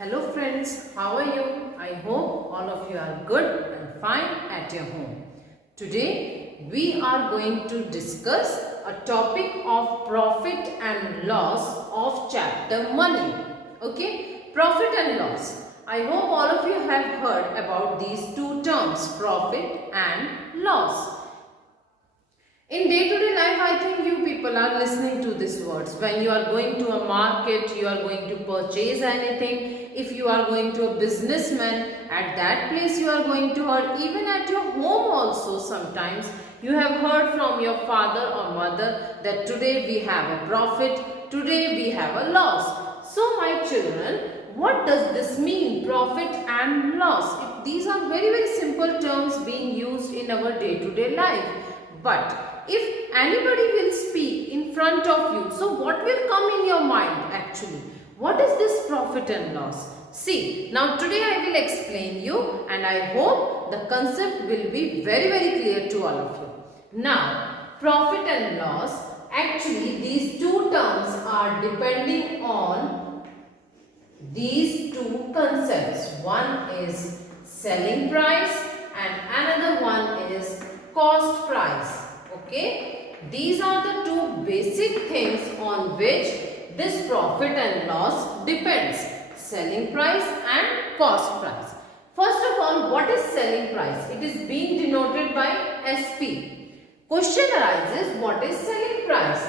Hello friends, how are you? I hope all of you are good and fine at your home. Today we are going to discuss a topic of profit and loss of chapter money. Okay, profit and loss. I hope all of you have heard about these two terms, profit and loss. In day-to-day life, I think you people are listening to these words. When you are going to a market, you are going to purchase anything. If you are going to a businessman, at that place you are going to earn. Even at your home also sometimes, you have heard from your father or mother that today we have a profit, today we have a loss. So my children, what does this mean, profit and loss? These are very simple terms being used in our day-to-day life. But if anybody will speak in front of you, so what will come in your mind actually? What is this profit and loss? See, now today I will explain you and I hope the concept will be very clear to all of you. Now, profit and loss, actually these two terms are depending on these two concepts. One is selling price and another one is cost price. Okay, these are the two basic things on which this profit and loss depends, selling price and cost price. First of all, what is selling price? It is being denoted by SP. Question arises, what is selling price?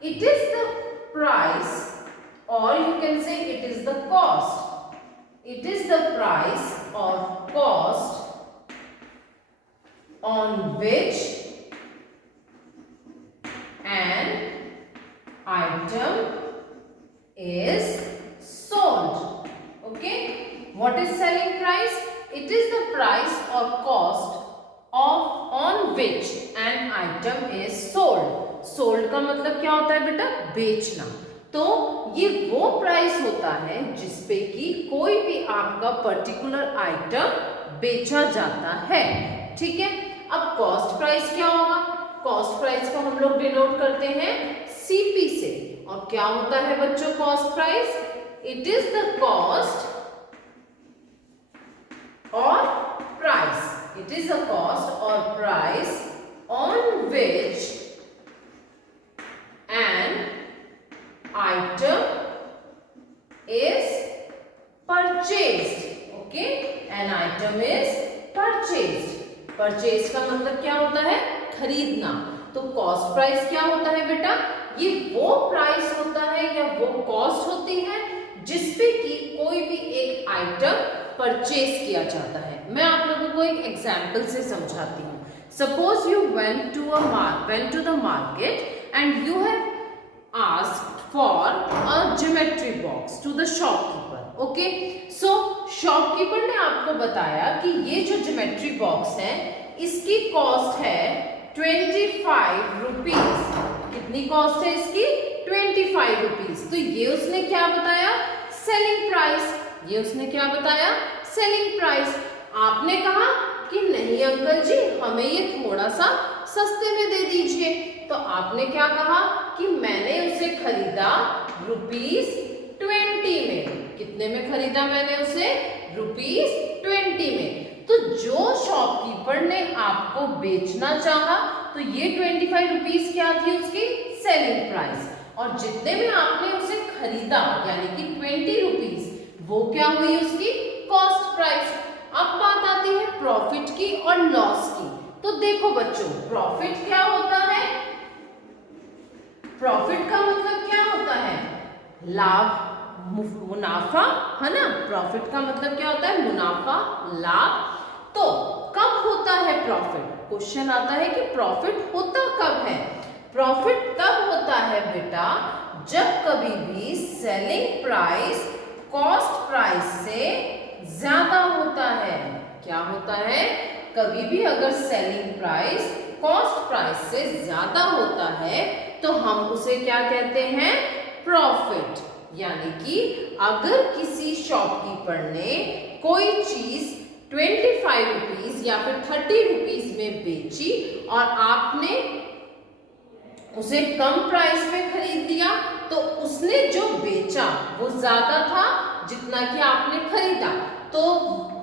It is the price, or you can say it is the cost. It is the price or cost on which an item is sold. Okay, what is selling price? It is the price or cost on which an item is sold. Sold का मतलब क्या होता है बेटा? बेचना. तो ये वो प्राइस होता है जिसपे कि कोई भी आपका पर्टिकुलर आइटम बेचा जाता है. ठीक है, अब कॉस्ट प्राइस क्या होगा? कॉस्ट प्राइस को हम लोग डिनोट करते हैं सीपी से. और क्या होता है बच्चों cost price? It is the cost और price. It is the cost और price on which an item is purchased. Okay, an item is purchased. Purchase का मतलब क्या होता है? खरीदना. तो कॉस्ट प्राइस क्या होता है बेटा? ये वो प्राइस होता है या वो कॉस्ट होती है जिसपे कि कोई भी एक आइटम परचेज किया जाता है. मैं आप लोगों को एक एग्जांपल से समझाती हूँ. Suppose you went to the market and you have asked for a geometry box to the shopkeeper. Okay, so shopkeeper ने आपको बताया कि ये जो geometry box है इसकी कॉस्ट है 25 रुपीज. कितनी कॉस्ट है इसकी? 25 रुपीज. तो ये उसने क्या बताया? Selling price. ये उसने क्या बताया? Selling price. आपने कहा कि नहीं अंकल जी, हमें ये थोड़ा सा सस्ते में दे दीजिए. तो आपने क्या कहा कि मैंने उसे खरीदा ₹20 में. कितने में खरीदा मैंने उसे? ₹20 में. तो जो शॉपकीपर ने आपको बेचना चाहा तो ये 25 रुपीज क्या थी उसकी? Selling price. और जितने में आपने उसे खरीदा यानी कि 20 रुपीज, वो क्या हुई उसकी? Cost price. अब बात आती है प्रॉफिट की और लॉस की. तो देखो बच्चों, प्रॉफिट क्या होता है? प्रॉफिट का मतलब क्या होता है? लाभ, मुनाफा, है ना. प्रॉफिट का मतलब क्या होता है? मुनाफा, लाभ. तो कब होता है प्रॉफिट? क्वेश्चन आता है कि प्रॉफिट होता कब है? प्रॉफिट तब होता है बेटा जब कभी भी सेलिंग प्राइस कॉस्ट प्राइस से ज्यादा होता है. क्या होता है? कभी भी अगर सेलिंग प्राइस कॉस्ट प्राइस से ज्यादा होता है तो हम उसे क्या कहते हैं? प्रॉफिट. यानी कि अगर किसी शॉपकीपर ने कोई चीज 25 रुपीज या फिर 30 रुपीज में बेची और आपने उसे कम प्राइस में खरीद लिया तो उसने जो बेचा वो ज्यादा था जितना कि आपने खरीदा, तो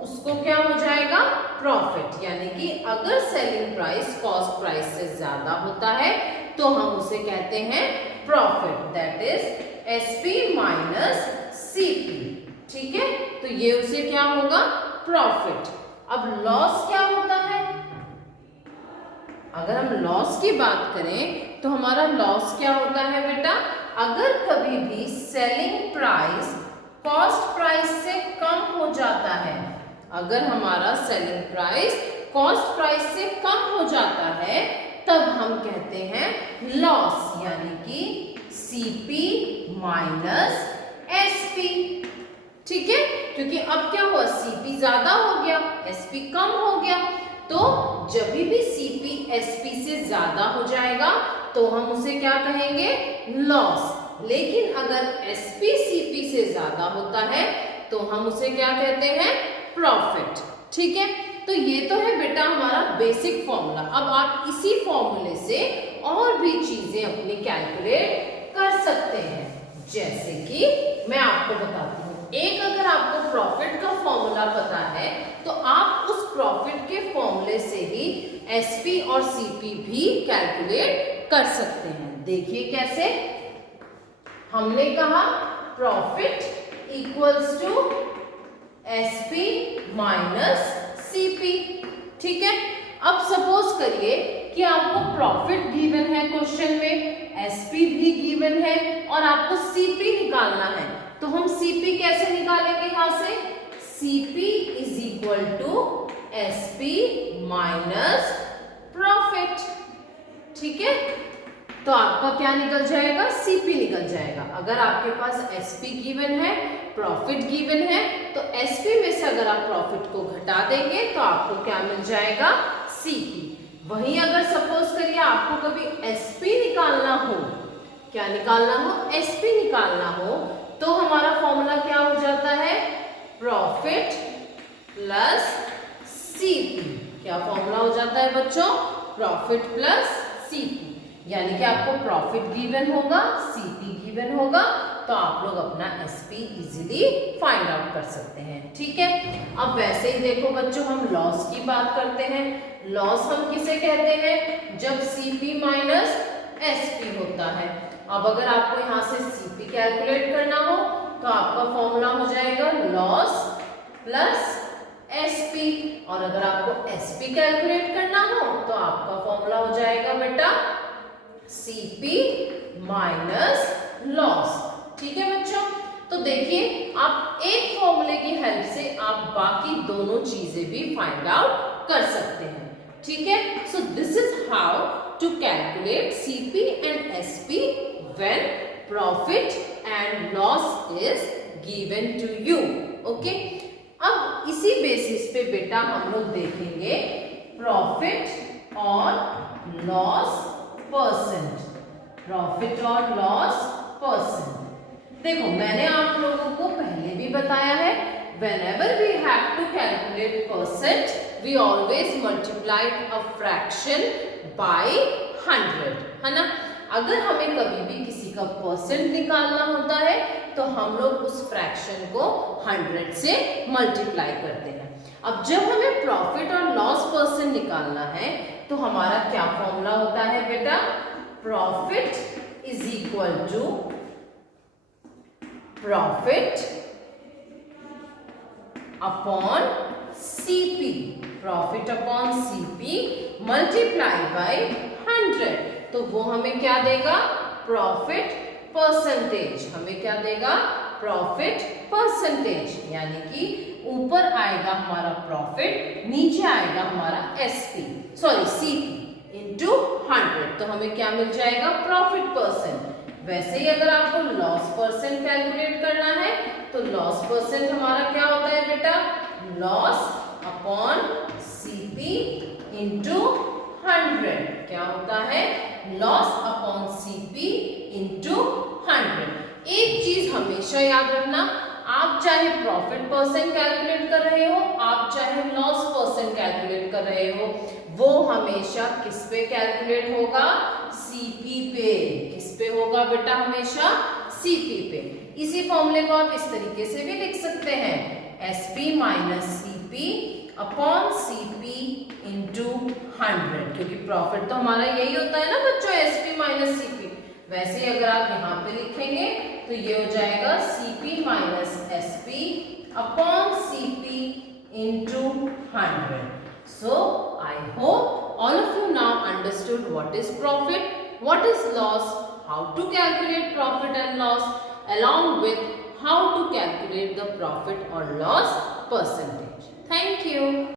उसको क्या हो जाएगा, प्रॉफिट। यानी कि अगर सेलिंग प्राइस कॉस्ट प्राइस से ज्यादा होता है तो हम उसे कहते हैं profit, that is SP minus CP. ठीक है, तो ये उसे क्या होगा, प्रॉफिट। अब लॉस क्या होता है, अगर हम लॉस की बात करें तो हमारा लॉस क्या होता है बेटा, अगर कभी भी सेलिंग प्राइस कॉस्ट प्राइस से कम हो जाता है, अगर हमारा सेलिंग प्राइस कॉस्ट प्राइस से कम हो जाता है तब हम कहते हैं लॉस, यानी कि सीपी माइनस एसपी। ठीक है, क्योंकि अब क्या हुआ, सीपी ज्यादा हो गया, एसपी कम हो गया, तो जब भी सीपी एसपी से ज्यादा हो जाएगा तो हम उसे क्या कहेंगे, लॉस। लेकिन अगर एसपी सीपी से ज्यादा होता है तो हम उसे क्या कहते हैं, प्रॉफिट। ठीक है, तो ये तो है बेटा हमारा बेसिक फॉर्मूला। अब आप इसी फॉर्मूले से और भी चीजें अपनी कैलकुलेट कर सकते हैं, जैसे कि मैं आपको बताती हूँ। एक अगर आपको प्रॉफिट का फॉर्मूला पता है तो आप उस प्रॉफिट के फॉर्मूले से ही एसपी और सीपी भी कैलकुलेट कर सकते हैं। देखिए कैसे, हमने कहा profit equals to SP minus CP. ठीक है, अब सपोज करिए कि आपको प्रॉफिट गिवन है क्वेश्चन में, एसपी भी गिवन है और आपको सीपी निकालना है, तो हम सीपी कैसे निकालेंगे, यहां से CP is equal to SP minus profit. ठीक है, तो आपका क्या निकल जाएगा, सीपी निकल जाएगा। अगर आपके पास एसपी गिवन है, प्रॉफिट गिवन है, तो एसपी में से अगर आप प्रॉफिट को घटा देंगे तो आपको क्या मिल जाएगा, सीपी। वहीं अगर सपोज करिए आपको कभी एसपी निकालना हो, क्या निकालना हो, एसपी निकालना हो, तो हमारा फॉर्मूला क्या हो जाता है, प्रॉफिट प्लस सीपी। क्या फॉर्मूला हो जाता है बच्चों, प्रॉफिट प्लस सीपी। यानी कि आपको प्रॉफिट गिवन होगा, सीपी गिवन होगा, तो आप लोग अपना एसपी इजीली फाइंड आउट कर सकते हैं। ठीक है, अब वैसे ही देखो बच्चों, हम लॉस की बात करते हैं। लॉस हम किसे कहते हैं, जब सीपी माइनस एसपी होता है। अब अगर आपको यहाँ से सीपी कैलकुलेट करना हो तो आपका फॉर्मूला हो जाएगा लॉस प्लस एसपी, और अगर आपको एसपी कैलकुलेट करना हो तो आपका फॉर्मूला हो जाएगा बेटा सीपी माइनस लॉस। ठीक है बच्चों, तो देखिए आप एक फॉर्मूले की हेल्प से आप बाकी दोनों चीजें भी फाइंड आउट कर सकते हैं। ठीक है, so this is how to calculate CP and SP when profit and loss is given to you. Okay, अब इसी बेसिस पे बेटा हम लोग देखेंगे प्रॉफिट और लॉस परसेंट, प्रॉफिट और लॉस परसेंट। देखो मैंने आप लोगों को पहले भी बताया है, whenever we have to calculate percent, we always multiply a fraction by 100, है ना। अगर हमें कभी भी किसी का परसेंट निकालना होता है तो हम लोग उस फ्रैक्शन को 100 से मल्टीप्लाई करते हैं। अब जब हमें प्रॉफिट और लॉस परसेंट निकालना है तो हमारा क्या फॉर्मूला होता है बेटा, profit is equal to profit upon CP, profit upon CP multiply by 100, तो वो हमें क्या देगा, प्रॉफिट परसेंटेज। हमें क्या देगा, प्रॉफिट परसेंटेज, यानी कि ऊपर आएगा हमारा प्रॉफिट, नीचे आएगा हमारा एसपी सॉरी सीपी इनटू 100, तो हमें क्या मिल जाएगा, प्रॉफिट परसेंट। वैसे ही अगर आपको लॉस परसेंट कैलकुलेट करना है तो लॉस परसेंट हमारा क्या होता है बेटा, लॉस अपॉन सीपी इनटू 100। क्या होता है, लॉस अपॉन सीपी इनटू 100। एक चीज हमेशा याद रखना, आप चाहे प्रॉफिट परसेंट कैलकुलेट कर रहे हो, आप चाहे लॉस परसेंट कैलकुलेट कर रहे हो, वो हमेशा किस पे कैलकुलेट होगा, सीपी पे। किस पे होगा बेटा, हमेशा सीपी पे। इसी फॉर्मूले को आप इस तरीके से भी लिख सकते हैं, SP minus CP upon CP into 100, क्योंकि प्रॉफिट तो हमारा यही होता है ना बच्चों, SP माइनस CP। वैसे ही अगर आप यहाँ पे लिखेंगे तो ये हो जाएगा CP minus SP upon CP into 100। So I hope all of you now understood what is profit, what is loss, how to calculate profit and loss, along with how to calculate the profit or loss percentage. Thank you.